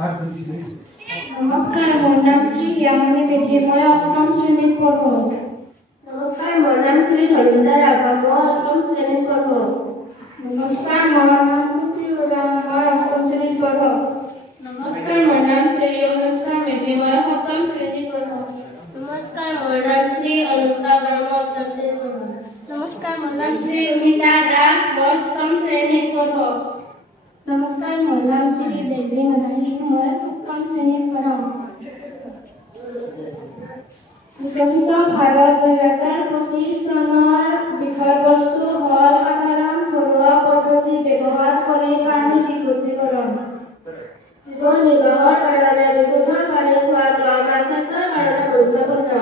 নমস্কাৰ, মোৰ নাম শ্ৰী জ্ঞানী মেধি, মই অষ্টম শ্ৰেণীত পঢ়ো। নমস্কাৰ, মোৰ নাম শ্ৰী ধনঞ্জয় ৰাভা, মই অষ্টম শ্ৰেণীত পঢ়ো। নমস্কাৰ, মোৰ নাম শ্ৰী উদান, মই অষ্টম শ্ৰেণীত পঢ়ো। নমস্কাৰ, মোৰ নাম শ্ৰী অনুষ্কা মেধি, মই সপ্তম শ্ৰেণীত পঢ়ো। নমস্কাৰ, মোৰ নাম শ্ৰী অনুষ্কা বৰা, মই অষ্টম শ্ৰেণীত পঢ়ো। নমস্কাৰ, মোৰ নাম শ্ৰী অমিতা দাস, মই অষ্টম শ্ৰেণীত পঢ়ো। নমস্কাৰ, মোৰ নাম শ্ৰী দেৱী মাধানী, মই সপ্তম শ্ৰেণীত পঢ়ো। বিকশিত ভাৰত 2025 চনৰ বিষয়বস্তু হ'ল সাধাৰণ ঘৰুৱা পদ্ধতি ব্যৱহাৰ কৰি পানী বিশুদ্ধীকৰণ। জীৱন নিৰ্বাহৰ কাৰণে বিশুদ্ধ পানী খোৱাটো আমাৰ স্বাস্থ্যৰ কাৰণে গুৰুত্বপূৰ্ণ।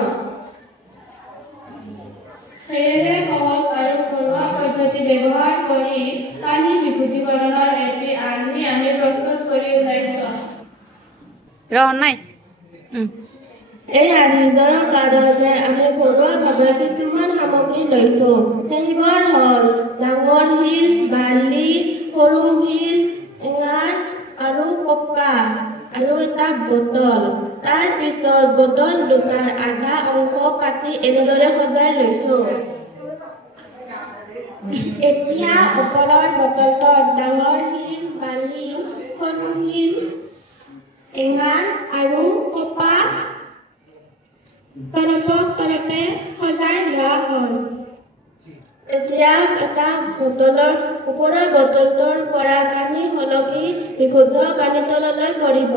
সেয়েহে সহজ আৰু ঘৰুৱা পদ্ধতি ব্যৱহাৰ কৰি পানী বিশুদ্ধীকৰণৰ এটি আৰ্হি আমি প্ৰস্তুত কৰি উঠাইছোঁ। এই আৰ্হিৰ কাৰণে আমি ঘৰুৱাভাৱে কিছুমান সামগ্ৰী লৈছোঁ। সেইবোৰ হ'ল ডাঙৰ শিল, বালি, সৰু শিল, এঙাৰ আৰু কপা আৰু এটা বটল। তাৰ পিছত বটল দুটাৰ আধা অংশ কাটি এনেদৰে সজাই লৈছোঁ। এতিয়া ওপৰৰ বটলটোত ডাঙৰ শিল, বালি, সৰু শিল, এঙাৰ আৰু কপা তৰপে সজাই লোৱা হ'ল। এতিয়া এটা বটলৰ ওপৰৰ বটলটোৰ পৰা পানী সলকি বিশুদ্ধ পানী তললৈ পৰিব।